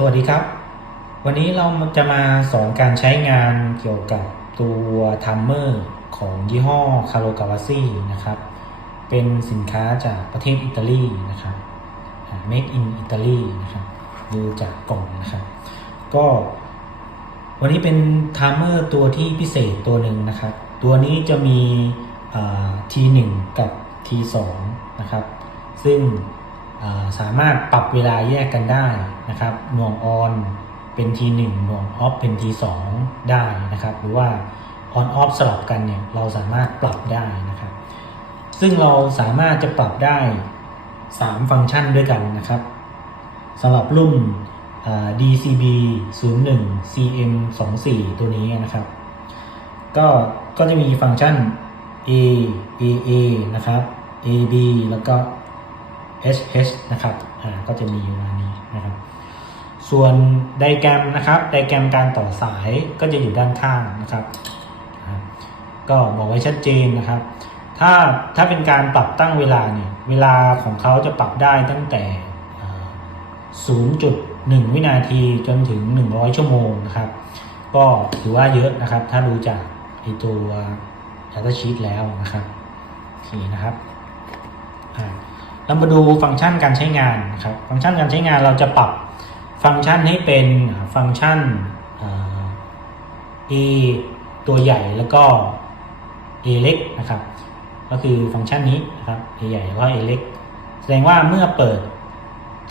สวัสดีครับ วันนี้เราจะมาสอนการใช้งานเกี่ยวกับตัวทัมเมอร์ของยี่ห้อคาโ o กาวาซี่นะครับ เป็นสินค้าจากประเทศอิตาลีนะครับ Make in Italy นะครับดูจากกล่องนะครับ ก็วันนี้เป็นทัมเมอร์ตัวที่พิเศษตัวหนึ่งนะครับ ตัวนี้จะมี T1 กับ T2 นะครับ ซึ่ง สามารถปรับเวลาแยกกันได้นะครับ หน่วงออนเป็น T1 หน่วงออฟเป็น T2 ได้นะครับ หรือว่าออนออฟสลับกันเนี่ยเราสามารถปรับได้นะครับ ซึ่งเราสามารถจะปรับได้ 3 ฟังก์ชันด้วยกันนะครับสำหรับรุ่นอ่า DCB 01 CM 24ตัวนี้นะครับ ก็ก็จะมีฟังก์ชัน A AA นะครับ AB แล้วก็ SH นะครับอ่าก็จะมีอยู่ประมาณนี้นะครับ ส่วนไดแกรมนะครับไดแกรมการต่อสายก็จะอยู่ด้านข้างนะครับ ก็บอกไว้ชัดเจนนะครับ ถ้าถ้าเป็นการปรับตั้งเวลาเนี่ยเวลาของเขาจะปรับได้ตั้งแต่ 0.1 วินาทีจนถึง 100 ชั่วโมงนะครับ ก็ถือว่าเยอะนะครับ ถ้าดูจากไอตัว Data Sheet แล้วนะครับโอเคนะครับอ่า เรามาดูฟังก์ชันการใช้งานครับ ฟังก์ชันการใช้งานเราจะปรับฟังก์ชันให้เป็นฟังก์ชัน A ตัวใหญ่แล้วก็ A เล็กนะครับ ก็คือฟังก์ชันนี้นะครับ A ใหญ่แล้วก็ A เล็ก แสดงว่าเมื่อเปิด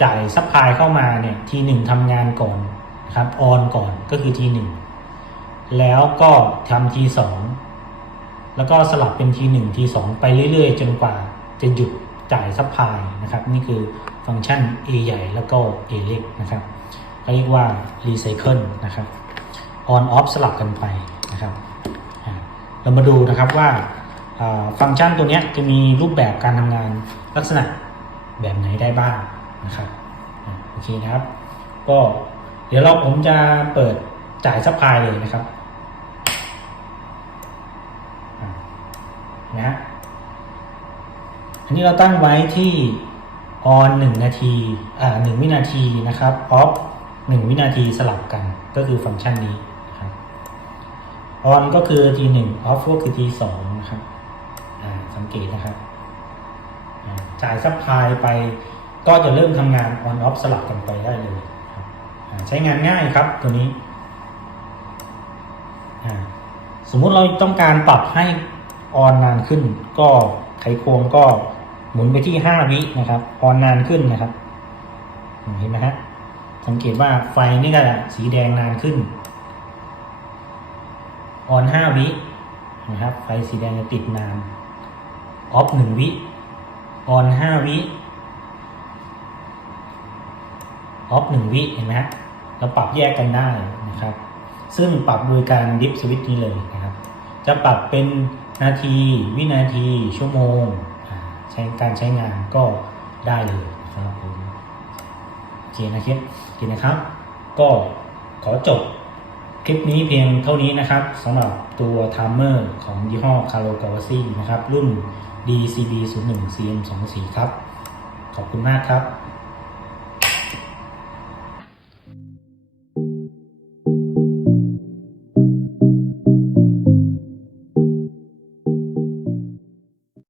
จ่ายซัพพลายเข้ามาเนี่ย T1 ทำงานก่อนนะครับออนก่อนก็คือ T1 แล้วก็ทำ T2 แล้วก็สลับเป็น T1 T2 ไปเรื่อยๆ จนกว่าจะหยุด จ่ายซัพพลายนะครับ นี่คือฟังก์ชัน A ใหญ่แล้วก็ A เล็กนะครับเขาเรียกว่า Recycle นะครับ On Off สลับกันไปนะครับเรามาดูนะครับว่าฟังก์ชันตัวนี้จะมีรูปแบบการทำงานลักษณะแบบไหนได้บ้างนะครับโอเคนะครับ ก็เดี๋ยวเราผมจะเปิดจ่ายซัพพลายเลยนะครับนะฮะ อันนี้เราตั้งไว้ที่ on 1 นาที อ่า1วินาทีนะครับ off 1 วินาทีสลับกัน ก็คือฟังก์ชันนี้นะครับ on ก็คือ t 1 off ก็คือ t 2นะครับ อ่า สังเกตนะครับ จ่ายซัพพลายไปก็จะเริ่มทำงาน on off สลับกันไปได้เลยใช้งานง่ายครับตัวนี้ สมมุติเราต้องการปรับให้ออนนานขึ้น ก็ไขควงก็ หมุนไปที่5วินะครับออนนานขึ้นนะครับ เห็นไหมฮะสังเกตว่าไฟนี่ก็จะสีแดงนานขึ้น ออน5วินะครับ ไฟสีแดงจะติดนาน ออฟ1วิ ออน5วิ ออฟ1วิเห็นไหมฮะเราปรับแยกกันได้นะครับ ซึ่งปรับโดยการดิฟสวิตช์นี้เลยนะครับ จะปรับเป็นนาที วินาที ชั่วโมง การใช้งานก็ได้เลยนะครับผมโอเคนะครับโอเคนะครับ ก็ขอจบคลิปนี้เพียงเท่านี้นะครับสำหรับตัวทัมเมอร์ของยี่ห้อ c a r o g a w a s i นะครับ รุ่น DCB 01 CM 24 ครับ ขอบคุณมากครับ